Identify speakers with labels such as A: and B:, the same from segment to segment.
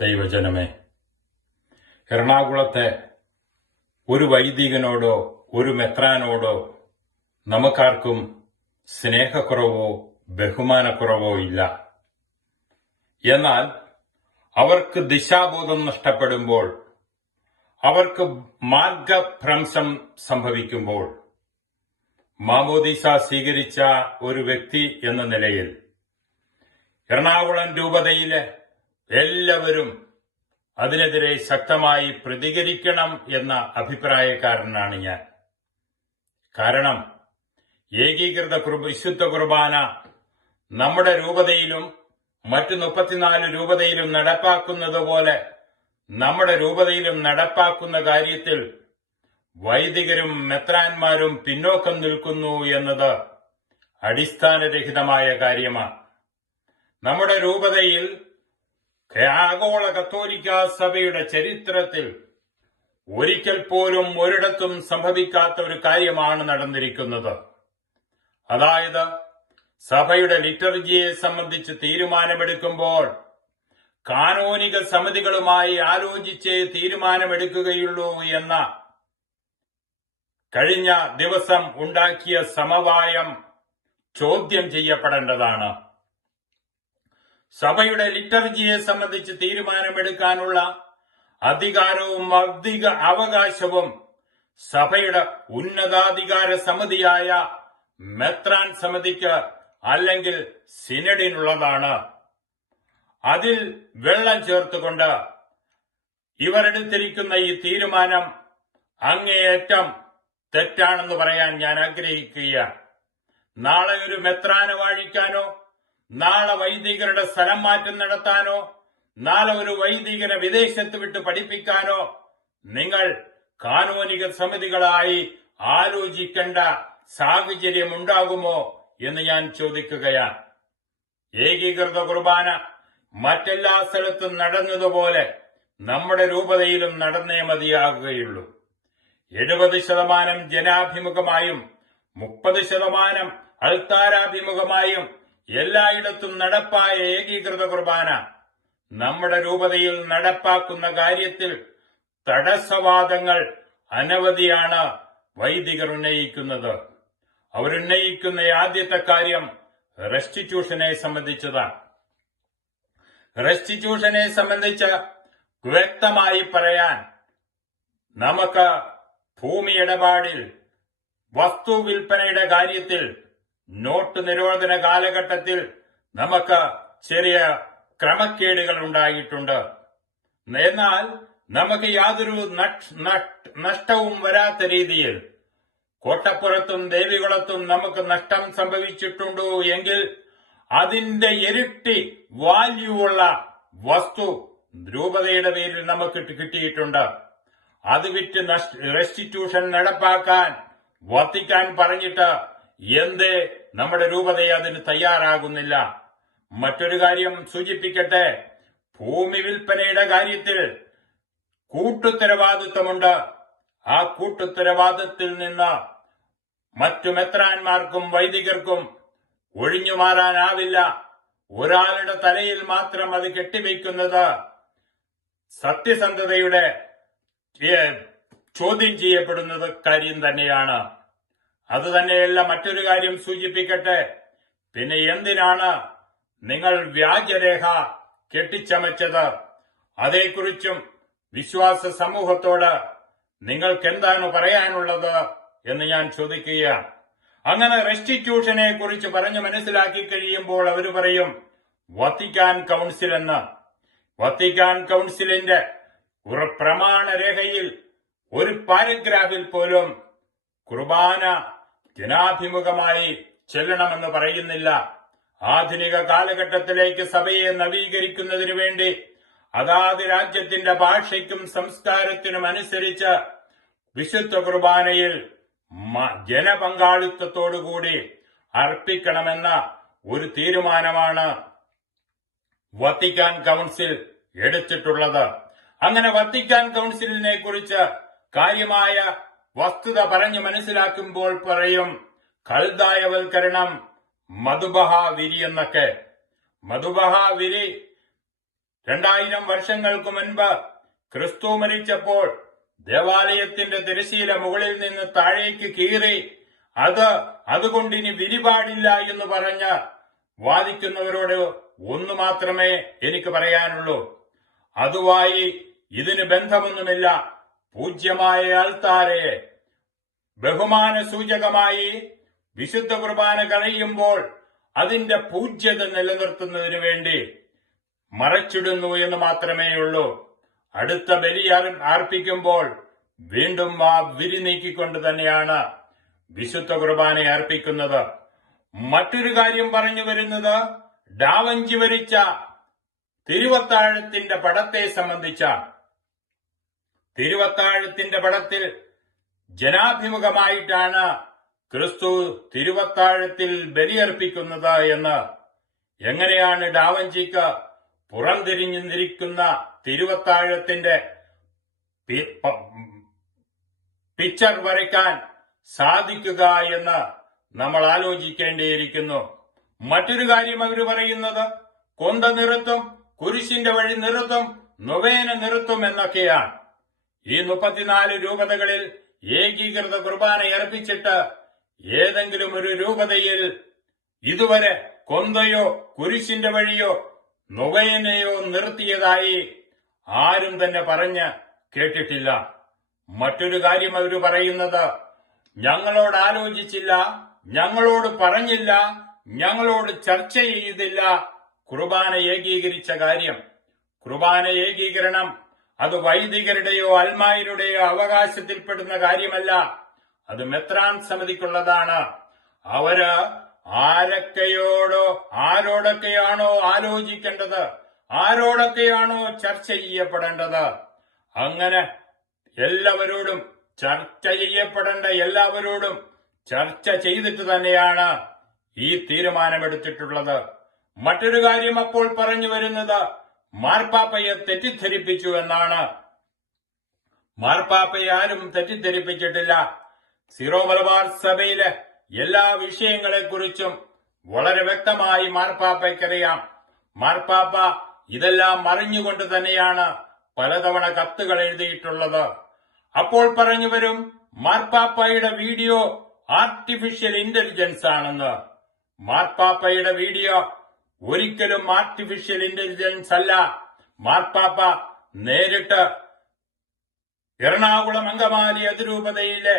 A: ദൈവജനമേ എറണാകുളത്തെ ഒരു വൈദികനോടോ ഒരു മെത്രാനോടോ നമുക്കാർക്കും സ്നേഹക്കുറവോ ബഹുമാനക്കുറവോ ഇല്ല. എന്നാൽ അവർക്ക് ദിശാബോധം നഷ്ടപ്പെടുമ്പോൾ അവർക്ക് മാർഗഭ്രംശം സംഭവിക്കുമ്പോൾ മാമോദീസ സ്വീകരിച്ച ഒരു വ്യക്തി എന്ന നിലയിൽ എറണാകുളം രൂപതയിലെ എല്ലാവരും അതിനെതിരെ ശക്തമായി പ്രതികരിക്കണം എന്ന അഭിപ്രായക്കാരനാണ് ഞാൻ. കാരണം ഏകീകൃത വിശുദ്ധ കുർബാന നമ്മുടെ രൂപതയിലും മറ്റ് മുപ്പത്തിനാല് രൂപതയിലും നടപ്പാക്കുന്നത് പോലെ നമ്മുടെ രൂപതയിലും നടപ്പാക്കുന്ന കാര്യത്തിൽ വൈദികരും മെത്രാന്മാരും പിന്നോക്കം നിൽക്കുന്നു എന്നത് അടിസ്ഥാനരഹിതമായ കാര്യമാണ്. നമ്മുടെ രൂപതയിൽ ആഗോള കത്തോലിക്ക സഭയുടെ ചരിത്രത്തിൽ ഒരിക്കൽ പോലും ഒരിടത്തും സംഭവിക്കാത്ത ഒരു കാര്യമാണ് നടന്നിരിക്കുന്നത്. അതായത് സഭയുടെ ലിറ്റർജിയെ സംബന്ധിച്ച് തീരുമാനമെടുക്കുമ്പോൾ കാനോനിക സമിതികളുമായി ആലോചിച്ചേ തീരുമാനമെടുക്കുകയുള്ളൂ എന്ന കഴിഞ്ഞ ദിവസം ഉണ്ടാക്കിയ സമവായം ചോദ്യം ചെയ്യപ്പെടേണ്ടതാണ്. സഭയുടെ ലിറ്റർജിയെ സംബന്ധിച്ച് തീരുമാനമെടുക്കാനുള്ള അധികാരവും അധിക അവകാശവും സഭയുടെ ഉന്നതാധികാര സമിതിയായ മെത്രാൻ സമിതിക്ക് അല്ലെങ്കിൽ സിനഡിനുള്ളതാണ്. അതിൽ വെള്ളം ചേർത്തുകൊണ്ട് ഇവരെടുത്തിരിക്കുന്ന ഈ തീരുമാനം അങ്ങേയറ്റം തെറ്റാണെന്ന് പറയാൻ ഞാൻ ആഗ്രഹിക്കുകയാണ്. നാളെ ഒരു മെത്രാനെ വാഴിക്കാനോ നാളെ വൈദികരുടെ സ്ഥലം മാറ്റം നടത്താനോ നാളെ ഒരു വൈദികനെ വിദേശത്ത് വിട്ട് പഠിപ്പിക്കാനോ നിങ്ങൾ കാനോനിക സമിതികളായി ആലോചിക്കേണ്ട സാഹചര്യം ഉണ്ടാകുമോ എന്ന് ഞാൻ ചോദിക്കുകയാണ്. ഏകീകൃത കുർബാന മറ്റെല്ലാ സ്ഥലത്തും നടന്നതുപോലെ നമ്മുടെ രൂപതയിലും നടന്നേ മതിയാകുകയുള്ളൂ. എഴുപത് ശതമാനം ജനാഭിമുഖമായും മുപ്പത് ശതമാനം അൾത്താരാഭിമുഖമായും എല്ലായിടത്തും നടപ്പായ ഏകീകൃത കുർബാന. നമ്മുടെ രൂപതയിൽ നടപ്പാക്കുന്ന കാര്യത്തിൽ തടസ്സവാദങ്ങൾ അനവധിയാണ് വൈദികർ ഉന്നയിക്കുന്നത്. അവരുന്നയിക്കുന്ന ആദ്യത്തെ കാര്യം റെസ്റ്റിറ്റ്യൂഷനെ സംബന്ധിച്ചതാണ്. റെസ്റ്റിറ്റ്യൂഷനെ സംബന്ധിച്ച് വ്യക്തമായി പറയാൻ നമുക്ക് ഭൂമി ഇടപാടിൽ വസ്തു വിൽപ്പനയുടെ കാര്യത്തിൽ നോട്ട് നിരോധന കാലഘട്ടത്തിൽ നമുക്ക് ചെറിയ ക്രമക്കേടുകൾ ഉണ്ടായിട്ടുണ്ട് എന്നാൽ നമുക്ക് യാതൊരു നഷ്- നഷ്- നഷ്ടവും വരാത്ത രീതിയിൽ കോട്ടപ്പുറത്തും ദേവികുളത്തും നമുക്ക് നഷ്ടം സംഭവിച്ചിട്ടുണ്ടോ എങ്കിൽ അതിന്റെ ഇരട്ടി വാല്യൂ ഉള്ള വസ്തു രൂപതയുടെ പേരിൽ നമുക്ക് കിട്ടിയിട്ടുണ്ട്. അത് വിറ്റ് റെസ്റ്റിറ്റ്യൂഷൻ നടപ്പാക്കാൻ വത്തിക്കാൻ പറഞ്ഞിട്ട് എന്തേ? നമ്മുടെ രൂപതയെ അതിന് തയ്യാറാകുന്നില്ല. മറ്റൊരു കാര്യം സൂചിപ്പിക്കട്ടെ. ഭൂമി വിൽപ്പനയുടെ കാര്യത്തിൽ കൂട്ടുത്തരവാദിത്വമുണ്ട്. ആ കൂട്ടുത്തരവാദിത്തത്തിൽ നിന്ന് മറ്റു മെത്രാന്മാർക്കും വൈദികർക്കും ഒഴിഞ്ഞു മാറാനാവില്ല. ഒരാളുടെ തലയിൽ മാത്രം അത് കെട്ടിവെക്കുന്നത് സത്യസന്ധതയുടെ ചോദ്യം ചെയ്യപ്പെടുന്നത് കാര്യം തന്നെയാണ്. അത് തന്നെയല്ല മറ്റൊരു കാര്യം സൂചിപ്പിക്കട്ടെ. പിന്നെ എന്തിനാണ് നിങ്ങൾ വ്യാജരേഖ കെട്ടിച്ചമച്ചത്? അതേക്കുറിച്ചും വിശ്വാസ സമൂഹത്തോട് നിങ്ങൾക്ക് എന്താണ് പറയാനുള്ളത് എന്ന് ഞാൻ ചോദിക്കുകയാണ്. അങ്ങനെ റെസ്റ്റിറ്റ്യൂഷനെ കുറിച്ച് പറഞ്ഞു മനസ്സിലാക്കി കഴിയുമ്പോൾ അവർ പറയും വത്തിക്കാൻ കൗൺസിൽ എന്ന്. വത്തിക്കാൻ കൗൺസിലിന്റെ ഒരു പ്രമാണരേഖയിൽ ഒരു പാരഗ്രാഫിൽ പോലും കുർബാന ജനാഭിമുഖമായി ചെല്ലണമെന്ന് പറയുന്നില്ല. ആധുനിക കാലഘട്ടത്തിലേക്ക് സഭയെ നവീകരിക്കുന്നതിനു വേണ്ടി അതാത് രാജ്യത്തിന്റെ ഭാഷയ്ക്കും സംസ്കാരത്തിനും അനുസരിച്ച് വിശുദ്ധ കുർബാനയിൽ ജനപങ്കാളിത്തത്തോടുകൂടി അർപ്പിക്കണമെന്ന ഒരു തീരുമാനമാണ് വത്തിക്കാൻ കൗൺസിൽ എടുത്തിട്ടുള്ളത്. അങ്ങനെ വത്തിക്കാൻ കൗൺസിലിനെ കുറിച്ച് കാര്യമായ വസ്തുത പറഞ്ഞു മനസ്സിലാക്കുമ്പോൾ പറയും കഴുതായവൽക്കരണം മധുബഹ വിരി എന്നൊക്കെ. മധുബഹ വിരി രണ്ടായിരം വർഷങ്ങൾക്ക് മുൻപ് ക്രിസ്തു മരിച്ചപ്പോൾ ദേവാലയത്തിന്റെ തിരശീല മുകളിൽ നിന്ന് താഴേക്ക് കീറി അത് അതുകൊണ്ടിനി വിരിപാടില്ല എന്ന് പറഞ്ഞ് വാദിക്കുന്നവരോട് ഒന്നു മാത്രമേ എനിക്ക് പറയാനുള്ളൂ. അതുമായി ഇതിന് ബന്ധമൊന്നുമില്ല. പൂജ്യമായ ആൾത്താരെ ബഹുമാന സൂചകമായി വിശുദ്ധ കുർബാന കഴിയുമ്പോൾ അതിന്റെ പൂജ്യത നിലനിർത്തുന്നതിന് വേണ്ടി മറച്ചിടുന്നു എന്ന് മാത്രമേ ഉള്ളൂ. അടുത്ത ബലി അർ- അർപ്പിക്കുമ്പോൾ വീണ്ടും ആ വിരി നീക്കിക്കൊണ്ട് തന്നെയാണ് വിശുദ്ധ കുർബാന അർപ്പിക്കുന്നത്. മറ്റൊരു കാര്യം പറഞ്ഞു വരുന്നത് ഡാവഞ്ചി വരിച്ച തിരുവത്താഴത്തിന്റെ പടത്തെ സംബന്ധിച്ച തിരുവത്താഴത്തിന്റെ പടത്തിൽ ജനാഭിമുഖമായിട്ടാണ് ക്രിസ്തു തിരുവത്താഴത്തിൽ ബലിയർപ്പിക്കുന്നത് എന്ന്. എങ്ങനെയാണ് ഡാവഞ്ചിക്ക് പുറംതിരിഞ്ഞിരിക്കുന്ന തിരുവത്താഴത്തിന്റെ പിക്ചർ വരയ്ക്കാൻ സാധിക്കുക എന്ന് നമ്മൾ ആലോചിക്കേണ്ടിയിരിക്കുന്നു. മറ്റൊരു കാര്യം അവർ പറയുന്നത് കൊന്ത നിറുത്തും കുരിശിന്റെ വഴി നിറുത്തും നൊവേന നിറുത്തും എന്നൊക്കെയാണ്. ഈ മുപ്പത്തിനാല് രൂപതകളിൽ ഏകീകൃത കുർബാന അർപ്പിച്ചിട്ട് ഏതെങ്കിലും ഒരു രൂപതയിൽ ഇതുവരെ കൊന്തയോ കുരിശിന്റെ വഴിയോ നുകയനെയോ നിർത്തിയതായി ആരും തന്നെ പറഞ്ഞ് കേട്ടിട്ടില്ല. മറ്റൊരു കാര്യം അവർ പറയുന്നത് ഞങ്ങളോട് ആലോചിച്ചില്ല ഞങ്ങളോട് പറഞ്ഞില്ല ഞങ്ങളോട് ചർച്ച ചെയ്തില്ല. കുർബാന ഏകീകരിച്ച കാര്യം കുർബാന ഏകീകരണം അത് വൈദികരുടെയോ അൽമായരുടെയോ അവകാശത്തിൽപ്പെടുന്ന കാര്യമല്ല. അത് മെത്രാൻ സമിതിക്കുള്ളതാണ്. അവർ ആരൊക്കെയോടോ ആരോടൊക്കെയാണോ ആലോചിക്കേണ്ടത് ആരോടൊക്കെയാണോ ചർച്ച ചെയ്യപ്പെടേണ്ടത്? അങ്ങനെ എല്ലാവരോടും ചർച്ച ചെയ്യപ്പെടേണ്ട എല്ലാവരോടും ചർച്ച ചെയ്തിട്ട് തന്നെയാണ് ഈ തീരുമാനമെടുത്തിട്ടുള്ളത്. മറ്റൊരു കാര്യം അപ്പോൾ പറഞ്ഞു വരുന്നത് മാർപ്പാപ്പയെ തെറ്റിദ്ധരിപ്പിച്ചു എന്നാണ്. മാർപ്പാപ്പയെ ആരും തെറ്റിദ്ധരിപ്പിച്ചിട്ടില്ല. സിറോ മലബാർ സഭയിലെ എല്ലാ വിഷയങ്ങളെക്കുറിച്ചും വളരെ വ്യക്തമായി മാർപ്പാപ്പയ്ക്കറിയാം. മാർപ്പാപ്പ ഇതെല്ലാം മറിഞ്ഞുകൊണ്ട് തന്നെയാണ് പലതവണ കത്തുകൾ എഴുതിയിട്ടുള്ളത്. അപ്പോൾ പറഞ്ഞു വരും മാർപ്പാപ്പയുടെ വീഡിയോ ആർട്ടിഫിഷ്യൽ ഇന്റലിജൻസ് ആണെന്ന്. മാർപ്പാപ്പയുടെ വീഡിയോ ഒരിക്കലും ആർട്ടിഫിഷ്യൽ ഇന്റലിജൻസ് അല്ല. മാർപ്പാപ്പ നേരിട്ട് എറണാകുളം അങ്കമാലി അതിരൂപതയിലെ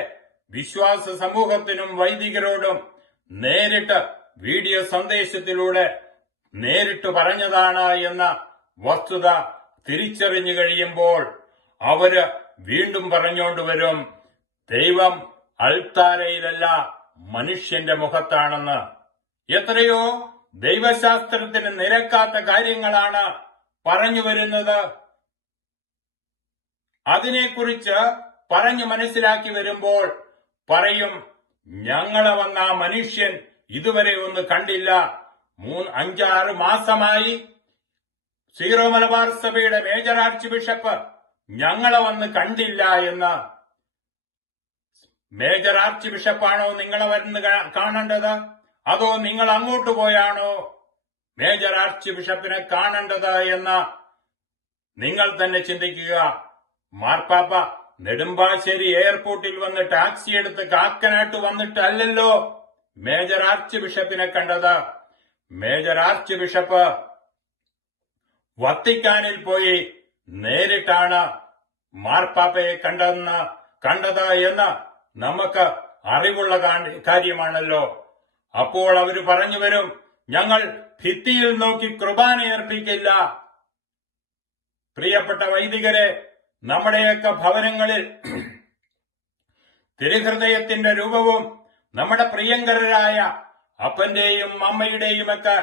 A: വിശ്വാസ സമൂഹത്തിനും വൈദികരോടും നേരിട്ട് വീഡിയോ സന്ദേശത്തിലൂടെ നേരിട്ട് പറഞ്ഞതാണ് എന്ന വസ്തുത തിരിച്ചറിഞ്ഞു കഴിയുമ്പോൾ അവർ വീണ്ടും പറഞ്ഞോണ്ട് വരും ദൈവം അൾത്താരയിലല്ല മനുഷ്യന്റെ മുഖത്താണെന്ന്. എത്രയോ ദൈവശാസ്ത്രത്തിന് നിരക്കാത്ത കാര്യങ്ങളാണ് പറഞ്ഞു വരുന്നത്. അതിനെക്കുറിച്ച് പറഞ്ഞു മനസ്സിലാക്കി വരുമ്പോൾ പറയും ഞങ്ങളെ വന്ന മനുഷ്യൻ ഇതുവരെ ഒന്ന് കണ്ടില്ല. മൂന്ന് അഞ്ചാറ് മാസമായി സീറോ മലബാർ സഭയുടെ മേജർ ആർച്ച് ബിഷപ്പ് ഞങ്ങളെ വന്ന് കണ്ടില്ല എന്ന്. മേജർ ആർച്ച് ബിഷപ്പാണോ നിങ്ങളെ വന്ന് കാ- കാണേണ്ടത്? അതോ നിങ്ങൾ അങ്ങോട്ട് പോയാണോ? മേജർ ആർച്ച് ബിഷപ്പിനെ കാണേണ്ടത് എന്ന് നിങ്ങൾ തന്നെ ചിന്തിക്കുക. മാർപ്പാപ്പ നെടുമ്പാശ്ശേരി എയർപോർട്ടിൽ വന്ന് ടാക്സി എടുത്ത് കാക്കനാട്ട് വന്നിട്ടല്ലല്ലോ മേജർ ആർച്ച് ബിഷപ്പിനെ കണ്ടത്. മേജർ ആർച്ച് ബിഷപ്പ് വത്തിക്കാനിൽ പോയി നേരിട്ടാണ് മാർപ്പാപ്പയെ കണ്ടെന്ന് കണ്ടത് എന്ന് നമുക്ക് അറിവുള്ള കാര്യമാണല്ലോ. അപ്പോൾ അവർ പറഞ്ഞു വരും ഞങ്ങൾ ഭിത്തിയിൽ നോക്കി കുർബാന അർപ്പിക്കില്ല. പ്രിയപ്പെട്ട വൈദികരെ നമ്മുടെയൊക്കെ ഭവനങ്ങളിൽ തിരുഹൃദയത്തിന്റെ രൂപവും നമ്മുടെ പ്രിയങ്കരരായ അപ്പന്റെയും അമ്മയുടെയും ഒക്കെ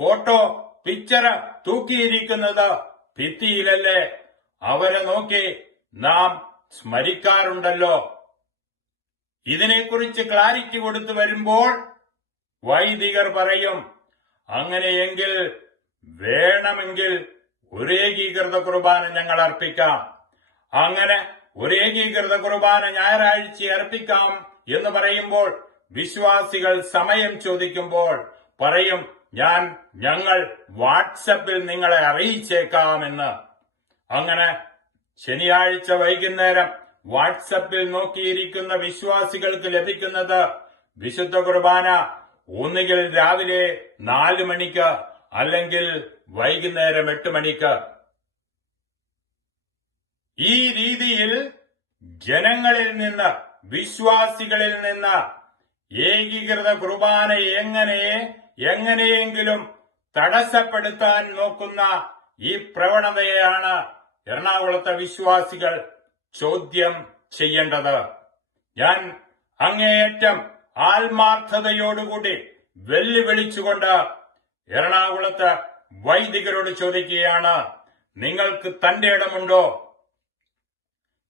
A: ഫോട്ടോ പിക്ചർ തൂക്കിയിരിക്കുന്നത് ഭിത്തിയിലല്ലേ? അവരെ നോക്കി നാം സ്മരിക്കാറുണ്ടല്ലോ. ഇതിനെക്കുറിച്ച് ക്ലാരിറ്റി കൊടുത്തു വരുമ്പോൾ വൈദികർ പറയും അങ്ങനെയെങ്കിൽ വേണമെങ്കിൽ ഒരേകീകൃത കുർബാന ഞങ്ങൾ അർപ്പിക്കാം. അങ്ങനെ ഒരേകീകൃത കുർബാന ഞായറാഴ്ച അർപ്പിക്കാം എന്ന് പറയുമ്പോൾ വിശ്വാസികൾ സമയം ചോദിക്കുമ്പോൾ പറയും ഞാൻ ഞങ്ങൾ വാട്സപ്പിൽ നിങ്ങളെ അറിയിച്ചേക്കാമെന്ന്. അങ്ങനെ ശനിയാഴ്ച വൈകുന്നേരം വാട്സപ്പിൽ നോക്കിയിരിക്കുന്ന വിശ്വാസികൾക്ക് ലഭിക്കുന്നത് വിശുദ്ധ കുർബാന ഒന്നുകിൽ രാവിലെ നാല് മണിക്ക് അല്ലെങ്കിൽ വൈകുന്നേരം എട്ട് മണിക്ക്. ഈ രീതിയിൽ ജനങ്ങളിൽ നിന്ന് വിശ്വാസികളിൽ നിന്ന് ഏകീകൃത കുർബാന എങ്ങനെ എങ്ങനെയെങ്കിലും തടസ്സപ്പെടുത്താൻ നോക്കുന്ന ഈ പ്രവണതയാണ് എറണാകുളത്തെ വിശ്വാസികൾ ചോദ്യം ചെയ്യേണ്ടത്. ഞാൻ അങ്ങേയറ്റം ആത്മാർത്ഥതയോടുകൂടി വെല്ലുവിളിച്ചുകൊണ്ട് എറണാകുളത്ത് വൈദികരോട് ചോദിക്കുകയാണ് നിങ്ങൾക്ക് തന്റെ ഇടമുണ്ടോ?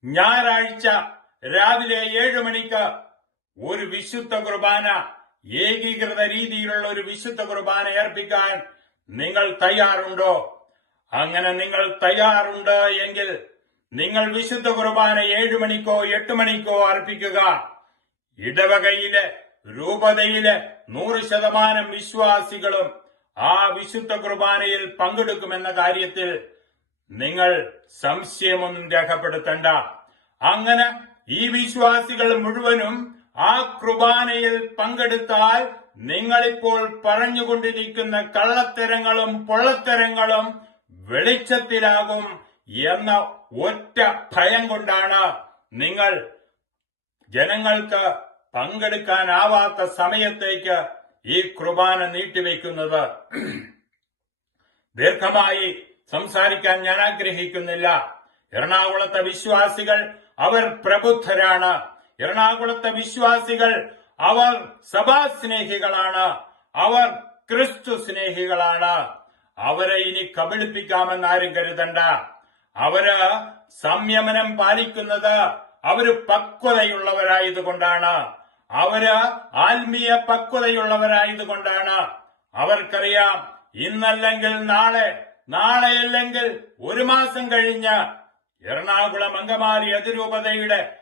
A: ഞായറാഴ്ച രാവിലെ ഏഴു മണിക്ക് ഒരു വിശുദ്ധ കുർബാന ഏകീകൃത രീതിയിലുള്ള ഒരു വിശുദ്ധ കുർബാന ഏർപ്പിക്കാൻ നിങ്ങൾ തയ്യാറുണ്ടോ? അങ്ങനെ നിങ്ങൾ തയ്യാറുണ്ട് എങ്കിൽ നിങ്ങൾ വിശുദ്ധ കുർബാന ഏഴു മണിക്കോ എട്ട് മണിക്കോ അർപ്പിക്കുക. ഇടവകയിലെ രൂപതയിലെ നൂറ് ശതമാനം വിശ്വാസികളും ആ വിശുദ്ധ കുർബാനയിൽ പങ്കെടുക്കുമെന്ന കാര്യത്തിൽ നിങ്ങൾ സംശയമൊന്നും രേഖപ്പെടുത്തണ്ട. അങ്ങനെ ഈ വിശ്വാസികൾ മുഴുവനും ആ കുർബാനയിൽ പങ്കെടുത്താൽ നിങ്ങളിപ്പോൾ പറഞ്ഞുകൊണ്ടിരിക്കുന്ന കള്ളത്തരങ്ങളും പൊള്ളത്തരങ്ങളും വെളിച്ചത്തിലാകും എന്ന ഒറ്റ ഭയം കൊണ്ടാണ് നിങ്ങൾ ജനങ്ങൾക്ക് പങ്കെടുക്കാനാവാത്ത സമയത്തേക്ക് ഈ കുർബാന നീട്ടിവെക്കുന്നത്. ദീർഘമായി സംസാരിക്കാൻ ഞാൻ ആഗ്രഹിക്കുന്നില്ല. എറണാകുളത്തെ വിശ്വാസികൾ അവർ പ്രബുദ്ധരാണ്. എറണാകുളത്തെ വിശ്വാസികൾ അവർ സഭാസ്നേഹികളാണ്. അവർ ക്രിസ്തു സ്നേഹികളാണ്. അവരെ ഇനി കബളിപ്പിക്കാമെന്ന് ആരും കരുതണ്ട. അവർ സംയമനം പാലിക്കുന്നത് അവർ പക്വതയുള്ളവരായതുകൊണ്ടാണ്. അവർ ആത്മീയ പക്വതയുള്ളവരായതുകൊണ്ടാണ്. അവർക്കറിയാം ഇന്നല്ലെങ്കിൽ നാളെ നാളെയല്ലെങ്കിൽ ഒരു മാസം കഴിഞ്ഞ് എറണാകുളം അങ്കമാലി അതിരൂപതയുടെ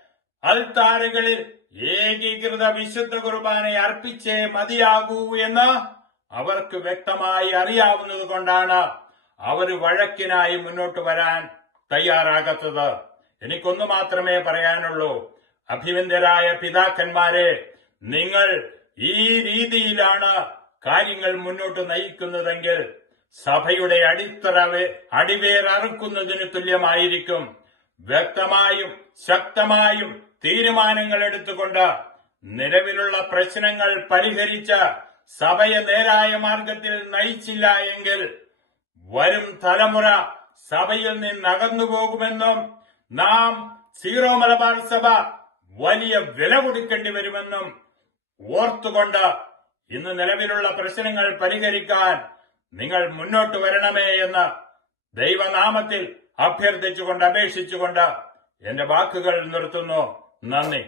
A: അൽത്താരകളിൽ ഏകീകൃത വിശുദ്ധ കുർബാന അർപ്പിച്ചേ മതിയാകൂ എന്ന് അവർക്ക് വ്യക്തമായി അറിയാവുന്നത് കൊണ്ടാണ് അവർ വഴക്കിനായി മുന്നോട്ട് വരാൻ തയ്യാറാകാത്തത്. എനിക്കൊന്നു മാത്രമേ പറയാനുള്ളൂ. അഭിവന്ദ്യരായ പിതാക്കന്മാരെ നിങ്ങൾ ഈ രീതിയിലാണ് കാര്യങ്ങൾ മുന്നോട്ട് നയിക്കുന്നതെങ്കിൽ സഭയുടെ അടിത്തറ അടിവേറക്കുന്നതിന് തുല്യമായിരിക്കും. വ്യക്തമായും ശക്തമായും തീരുമാനങ്ങൾ എടുത്തുകൊണ്ട് നിലവിലുള്ള പ്രശ്നങ്ങൾ പരിഹരിച്ച സഭയെ നേരായ മാർഗത്തിൽ നയിച്ചില്ല എങ്കിൽ വരും തലമുറ സഭയിൽ നിന്ന് അകന്നു പോകുമെന്നും നാം സീറോ മലബാർ സഭ വലിയ വില കൊടുക്കേണ്ടി വരുമെന്നും ഓർത്തുകൊണ്ട് ഇന്ന് നിലവിലുള്ള പ്രശ്നങ്ങൾ പരിഹരിക്കാൻ നിങ്ങൾ മുന്നോട്ട് വരണമേ എന്ന് ദൈവനാമത്തിൽ അഭ്യർത്ഥിച്ചുകൊണ്ട് അപേക്ഷിച്ചുകൊണ്ട് എന്റെ വാക്കുകൾ നിർത്തുന്നു. നന്ദി.